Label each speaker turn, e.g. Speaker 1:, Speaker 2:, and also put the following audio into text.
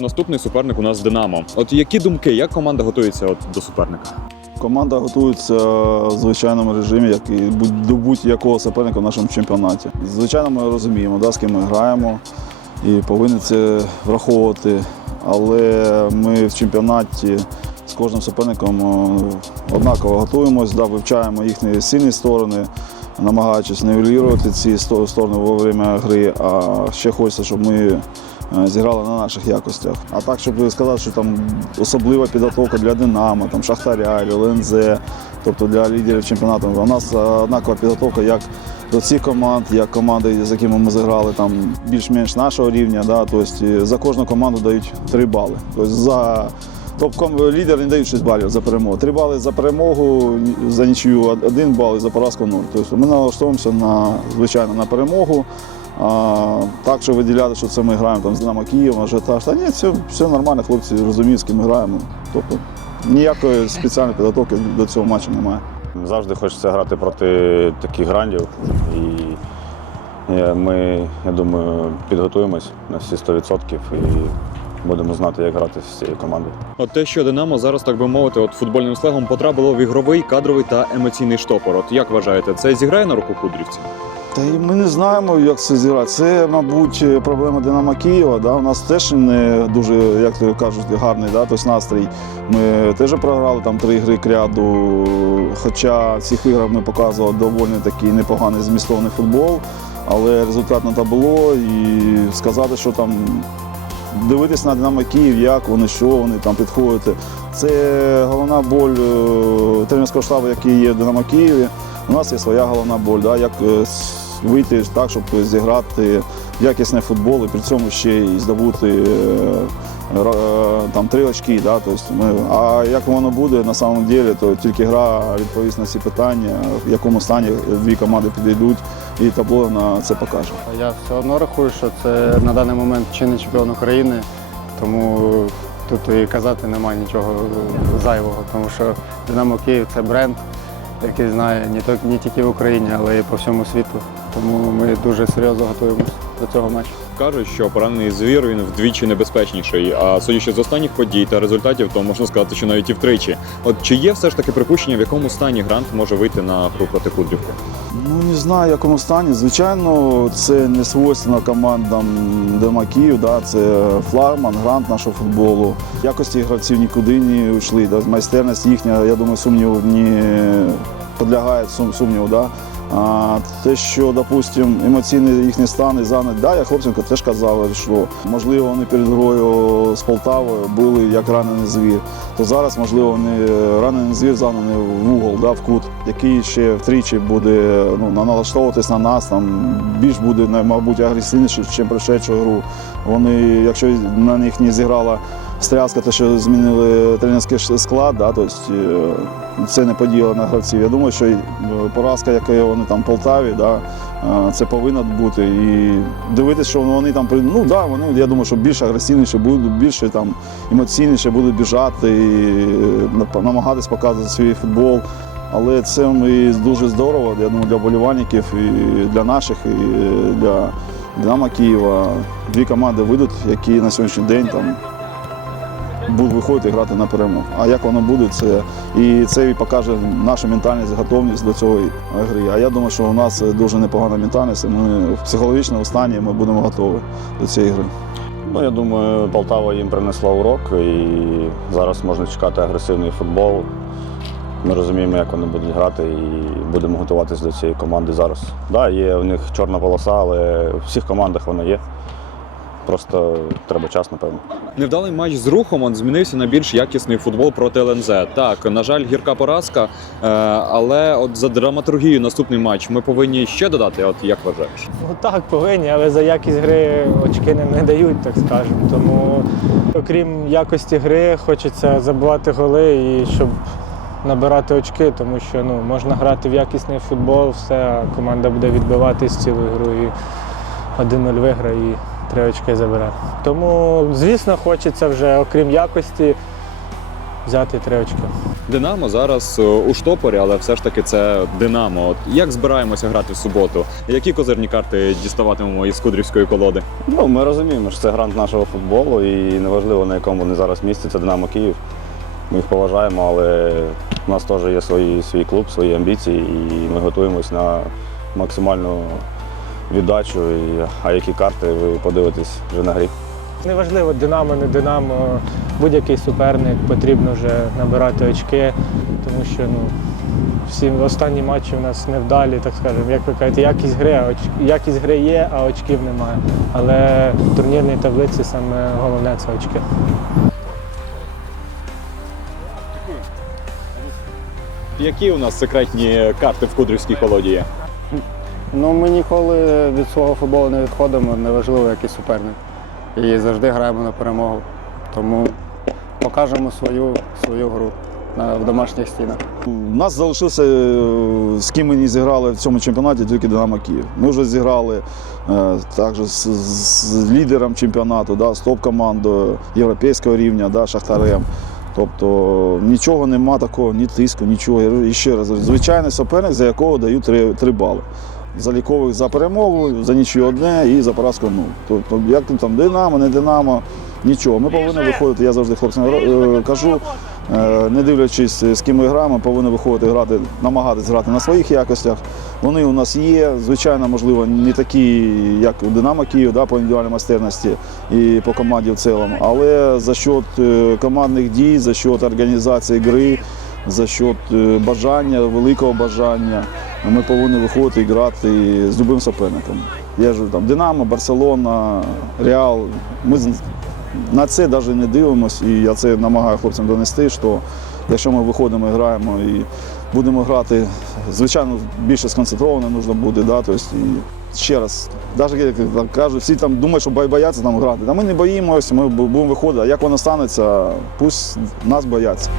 Speaker 1: Наступний суперник у нас Динамо. От які думки, як команда готується от до суперника?
Speaker 2: Команда готується в звичайному режимі, як і до будь-якого суперника в нашому чемпіонаті. Звичайно, ми розуміємо, да, з ким ми граємо і повинні це враховувати. Але ми в чемпіонаті з кожним суперником е, однаково готуємось, да, вивчаємо їхні сильні сторони, намагаючись нівелювати ці сто- сторони во время гри. А ще хочеться, щоб ми е, зіграли на наших якостях. А так, щоб сказати, що там особлива підготовка для Динамо, там Шахтаря, ЛНЗ, тобто для лідерів чемпіонату. У нас однакова підготовка як до цих команд, як команди, з якими ми зіграли там більш-менш нашого рівня. Да, тобто за кожну команду дають 3 бали. Тобто за топ лідер не дають 6 балів за перемогу. 3 бали за перемогу, за нічию 1 бал і за поразку 0. Тобто ми налаштовуємося на звичайно на перемогу. А, так, що виділяти, що це ми граємо там з Динамо Києва, ажіотаж. Та ні, все, все нормально, хлопці розуміють, з ким ми граємо. Тобто ніякої спеціальної підготовки до цього матчу немає.
Speaker 3: Завжди хочеться грати проти таких грандів. І е, ми, я думаю, підготуємось на всі 100% і будемо знати, як грати з цією командою.
Speaker 1: От те, що Динамо зараз, так би мовити, от футбольним слегом потрапило в ігровий, кадровий та емоційний штопор. От як вважаєте, це зіграє на руку кудрівців?
Speaker 2: Та й ми не знаємо, як це зіграти. Це, мабуть, проблема Динамо Києва. Да? У нас теж не дуже, як то кажуть, гарний да? тобто настрій. Ми теж програли там три гри кряду. Хоча в цих іграх ми показували доволі такий непоганий змістовний футбол, але результат на табло і сказати, що там дивитись на Динамо Київ, як вони, що вони там підходять. Це головна боль е, тренерського штабу, який є в Динамо Києві. У нас є своя головна боль, да, як е, вийти так, щоб зіграти якісний футбол і при цьому ще й здобути е, е, там, три очки. Да, тобто ми, а як воно буде на самом деле, то тільки гра відповість на ці питання, в якому стані дві команди підійдуть, і табло на це покаже.
Speaker 4: Я все одно рахую, що це на даний момент чинний чемпіон України, тому тут і казати немає нічого зайвого, тому що Динамо Київ це бренд, який знає не тільки, в Україні, але й по всьому світу. Тому ми дуже серйозно готуємося до цього матчу.
Speaker 1: Кажуть, що поранений звір він вдвічі небезпечніший. А судячи з останніх подій та результатів, то можна сказати, що навіть і втричі. От чи є все ж таки припущення, в якому стані грант може вийти на гру проти Кудрівки?
Speaker 2: Ну не знаю, в якому стані. Звичайно, це не свойственно командам Динамо Київ, да, це флагман, грант нашого футболу. Якості гравців нікуди не йшли. Да. Майстерність їхня, я думаю, сумніву не підлягає сумніву. Да. А те, що, допустим, емоційний їхній стан і занять, да, я хлопцям теж казав, що можливо вони перед грою з Полтавою були як ранений звір. То зараз, можливо, вони ранений звір загнаний в угол, да, в кут, який ще втричі буде ну, налаштовуватись на нас, там більш буде, мабуть, агресивніше, ніж пришедшу гру. Вони, якщо на них не зіграла стряска, те, що змінили тренерський склад, да, тобто, це не подіяло на гравців. Я думаю, що е, поразка, яка вони там в Полтаві, да, е, це повинно бути. І дивитися, що вони там ну, да, вони, я думаю, що більш агресивніше будуть, більше там емоційніше будуть біжати і намагатись показувати свій футбол. Але це ми дуже здорово, я думаю, для болівальників і для наших, і для Динамо Києва. Дві команди вийдуть, які на сьогоднішній день там будуть виходити і грати на перемогу. А як воно буде, це і це і покаже нашу ментальність, готовність до цієї гри. А я думаю, що у нас дуже непогана ментальність. Ми в психологічному стані ми будемо готові до цієї гри.
Speaker 3: Ну, я думаю, Полтава їм принесла урок, і зараз можна чекати агресивний футбол. Ми розуміємо, як вони будуть грати, і будемо готуватися до цієї команди зараз. Так, да, є у них чорна полоса, але в всіх командах вона є. Просто треба час, напевно.
Speaker 1: Невдалий матч з рухом он змінився на більш якісний футбол проти ЛНЗ. Так, на жаль, гірка поразка, е, але от за драматургію наступний матч ми повинні ще додати. От як вважаєш?
Speaker 5: Ну так, повинні, але за якість гри очки не, не дають, так скажемо. Тому, окрім якості гри, хочеться забивати голи і щоб набирати очки, тому що ну, можна грати в якісний футбол, все, а команда буде відбиватись цілу гру і 1-0 виграє і три очки забере. Тому, звісно, хочеться вже, окрім якості, взяти три очки.
Speaker 1: Динамо зараз е, у штопорі, але все ж таки це Динамо. От як збираємося грати в суботу? Які козирні карти діставатимемо із Кудрівської колоди?
Speaker 3: Ну, ми розуміємо, що це грант нашого футболу, і неважливо на якому вони зараз місці, це Динамо Київ. Ми їх поважаємо, але у нас теж є свої, свій клуб, свої амбіції, і ми готуємось на максимальну віддачу. І, а які карти ви подивитесь вже на грі.
Speaker 5: Неважливо, Динамо, не Динамо, будь-який суперник потрібно вже набирати очки, тому що ну, всі останні матчі у нас невдалі, так скажемо. Як ви кажете, якість гри, а оч- якість гри є, а очків немає. Але в турнірній таблиці саме головне це очки.
Speaker 1: Які у нас секретні карти в Кудрівській колоді є?
Speaker 4: Ну, ми ніколи від свого футболу не відходимо, неважливо, який суперник. І завжди граємо на перемогу. Тому покажемо свою, свою гру на, в домашніх стінах.
Speaker 2: У нас залишився, е, з ким ми не зіграли в цьому чемпіонаті, тільки Динамо Київ. Ми вже зіграли е, також з, з лідером чемпіонату, да, з топ-командою європейського рівня, да, Шахтарем. Тобто нічого нема такого, ні тиску, нічого. І ще раз, звичайний суперник, за якого дають три, три бали. Залікових за перемогу, за нічого одне і за поразку нуль. Тобто, як там Динамо, не Динамо, нічого. Ми повинні виходити, я завжди хлопцям е, кажу, Е, не дивлячись, з ким ми граємо, повинні виходити грати, намагатись грати на своїх якостях. Вони у нас є. Звичайно, можливо, не такі, як у Динамо Київ, да, по індивідуальній майстерності і по команді в цілому. Але за счет е, командних дій, за счет організації гри, за счет е, бажання, великого бажання, ми повинні виходити і грати з будь-яким суперником. Я ж там Динамо, Барселона, Реал. Ми на це навіть не дивимося, і я це намагаю хлопцям донести, що якщо ми виходимо і граємо і будемо грати, звичайно, більше сконцентровано потрібно буде. Да? Тобто, і ще раз, навіть як кажуть, всі там думають, що бояться там грати. Та ми не боїмося, ми будемо виходити. А як воно станеться, пусть нас бояться.